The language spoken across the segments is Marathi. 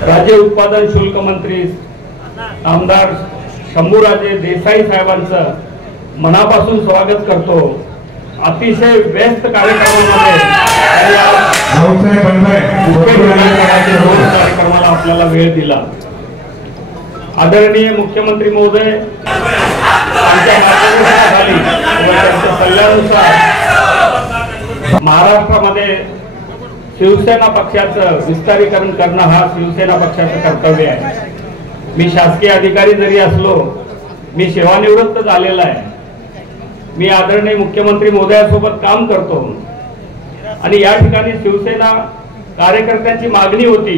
राज्य उत्पादन शुल्क मंत्री आमदार शंभूराजे देसाई साहेबांचं मनापासून स्वागत करतो। अतिशय व्यस्त कार्यक्रमामध्ये कार्यक्रमाला आपल्याला वेळ दिला। आदरणीय मुख्यमंत्री महोदय यांच्या मार्गदर्शनाखाली त्यांच्या सल्ल्यानुसार महाराष्ट्रामध्ये शिवसेना पक्षाचं विस्तारीकरण करणं हा शिवसेना पक्षाचं कर्तव्य आहे। मी शासकीय अधिकारी जरी असलो, मी सेवानिवृत्त झालेला आहे, मी आदरणीय मुख्यमंत्री महोदयासोबत काम करतो आणि या ठिकाणी शिवसेना कार्यकर्त्यांची मागणी होती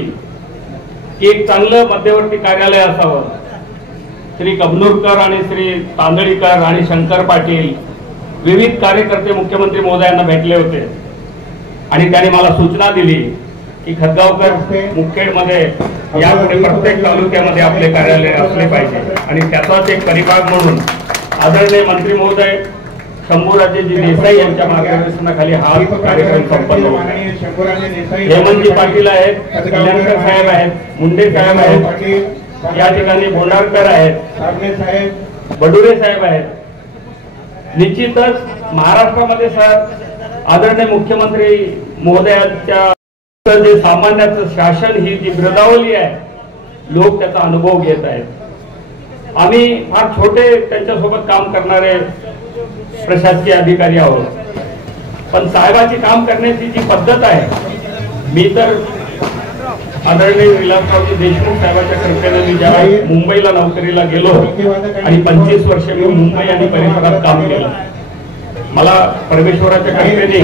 की एक चांगलं मध्यवर्ती कार्यालय असावं। श्री कबनूरकर आणि श्री तांदळीकर आणि शंकर पाटील विविध कार्यकर्ते मुख्यमंत्री महोदयांना भेटले होते आणि त्यांनी मला सूचना दिली की खतगावकर मुखेडमध्ये यापुढे प्रत्येक तालुक्यामध्ये आपले कार्यालय असले पाहिजे आणि त्याचाच एक परिभाग म्हणून आदरणीय मंत्री महोदय शंभूराजेजी देसाई यांच्या मार्गदर्शनाखाली हा कार्यक्रम संपन्न होतो। हेमंतजी पाटील आहेत, कल्याणकर साहेब आहेत, मुंडे साहेब आहेत, या ठिकाणी बोंडारकर आहेत, बडुरे साहेब आहेत। निश्चितच महाराष्ट्रामध्ये सर आदरणीय मुख्यमंत्री महोदयांच्या जे सामान्याचं शासन ही जी ब्रदावली आहे, लोक त्याचा अनुभव घेत आहेत। आम्ही फार छोटे त्यांच्यासोबत काम करणारे प्रशासकीय अधिकारी आहोत, पण साहेबांची काम करण्याची जी पद्धत आहे, मी तर आदरणीय विलासरावजी देशमुख साहेबांच्या कृपेने मी जेव्हा मुंबईला नोकरीला गेलो आणि 25 वर्ष मी मुंबई आणि परिसरात काम केलं, मला परमेश्वराच्या कृपेने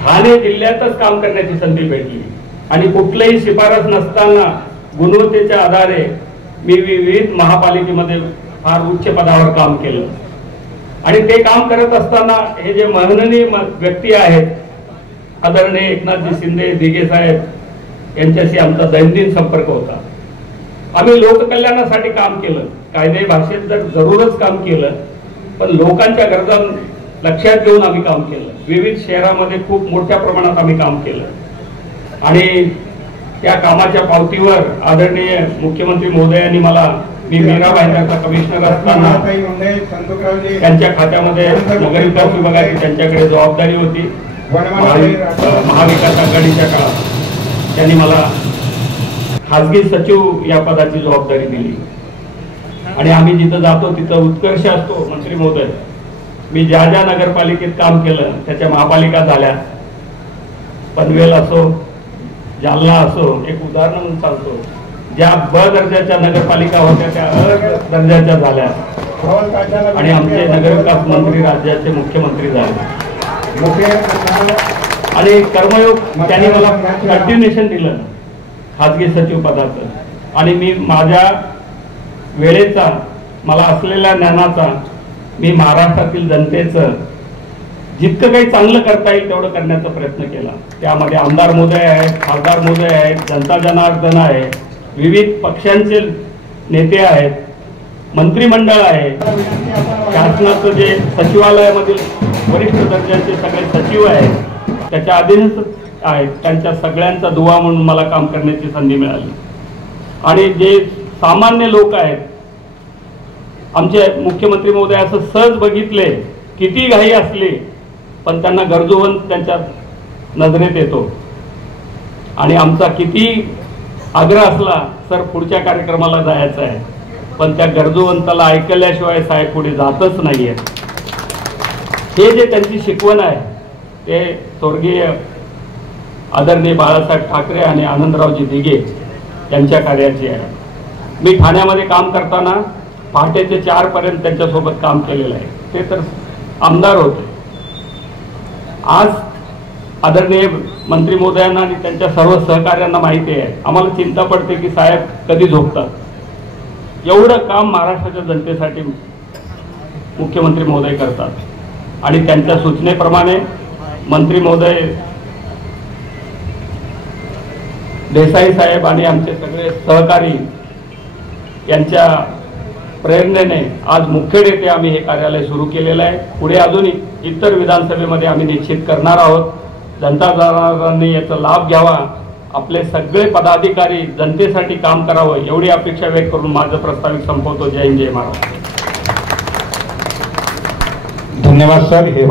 ठाणे जिल्ह्यातच काम करण्याची संधी भेटली आणि कुठलीही शिफारस नसताना गुणवत्तेच्या आधारे मी विविध महापालिकेमध्ये फार उच्च पदावर काम केलं आणि ते काम करत असताना हे जे माननीय व्यक्ती आहेत आदरणीय एकनाथजी शिंदे दिघे साहेब यांच्याशी आमचा दैनंदिन संपर्क होता। आम्ही लोककल्याणासाठी काम केलं, कायदे भाषेत जरूरच काम केलं, पण लोकांच्या गरजा लक्षात घेऊन आम्ही काम केलं। विविध शहरामध्ये खूप मोठ्या प्रमाणात आम्ही काम केलं आणि त्या कामाच्या पावतीवर आदरणीय मुख्यमंत्री महोदयांनी मला मी मीरा भाईंदरचा कमिशनर असताना त्यांच्या खात्यामध्ये नगरविकास विभागाची त्यांच्याकडे जबाबदारी होती। महाविकास आघाडीच्या काळात त्यांनी मला खासगी सचिव या पदाची जबाबदारी दिली आणि आम्ही जिथं जातो तिथं उत्कर्ष असतो। मंत्री महोदय, मी ज्या ज्या नगरपालिकेत काम केलं त्याच्या महापालिका झाल्या, पनवेल असो, जालना असो, एक उदाहरण म्हणून सांगतो, ज्या ब दर्जाच्या नगरपालिका होत्या त्या अ दर्जाच्या झाल्या आणि आमचे नगरविकास मंत्री राज्याचे मुख्यमंत्री झाले आणि कर्मयोग त्यांनी मला कंटिन्युएशन दिलं खासगी सचिव पदाचं आणि मी माझ्या वेळेचा, मला असलेल्या ज्ञानाचा मी महाराष्ट्रातील जनतेचं जितकं काही चांगलं करता येईल तेवढं करण्याचा प्रयत्न केला। त्यामध्ये आमदार महोदय आहेत, खासदार महोदय आहेत, जनता जनार्दन आहे, विविध पक्षांचे नेते आहेत, मंत्रिमंडळ आहे, शासनाचं जे सचिवालयामधील वरिष्ठ दर्जाचे सगळे सचिव आहेत त्याच्या अधीनच आहेत, त्यांच्या सगळ्यांचा दुवा म्हणून मला काम करण्याची संधी मिळाली आणि जे सामान्य लोक आहेत आमचे मुख्यमंत्री महोदय असं सहज बघितले, किती घाई असली पण त्यांना गरजूवंत त्यांच्या नजरेत येतो आणि आमचा किती आग्रह असला सर पुढच्या कार्यक्रमाला जायचं आहे, पण त्या गरजूवंताला ऐकल्याशिवाय साहेब पुढे जातच नाहीये। हे जे त्यांची शिकवण आहे ते स्वर्गीय आदरणीय बाळासाहेब ठाकरे आणि आनंदरावजी दिघे यांच्या कार्याची आहे। मी ठाण्यामध्ये काम करताना पहाटेचे 4 पर्यंत त्यांच्यासोबत काम केलेलं आहे, ते तर आमदार होते। आज आदरणीय मंत्री महोदयांना आणि त्यांच्या सर्व सहकार्यांना माहिती आहे, आम्हाला चिंता पडते की साहेब कधी झोपतात। एवढं काम महाराष्ट्राच्या जनतेसाठी मुख्यमंत्री महोदय करतात आणि त्यांच्या सूचनेप्रमाणे मंत्री महोदय देसाई साहेब आणि आमचे सगळे सहकारी यांच्या प्रेरणेने आज मुखेड येथे आम्ही हे कार्यालय सुरू केलेलं आहे। पुढे अजून इतर विधानसभेमध्ये आम्ही निश्चित करणार आहोत। जनता जनार्दनांनी याचा लाभ घ्यावा आपले सगळे पदाधिकारी जनतेसाठी काम करावं एवढी अपेक्षा व्यक्त करून माझं प्रस्तावित संपवतो. जय हिंद, जय महाराष्ट्र. धन्यवाद सर. हे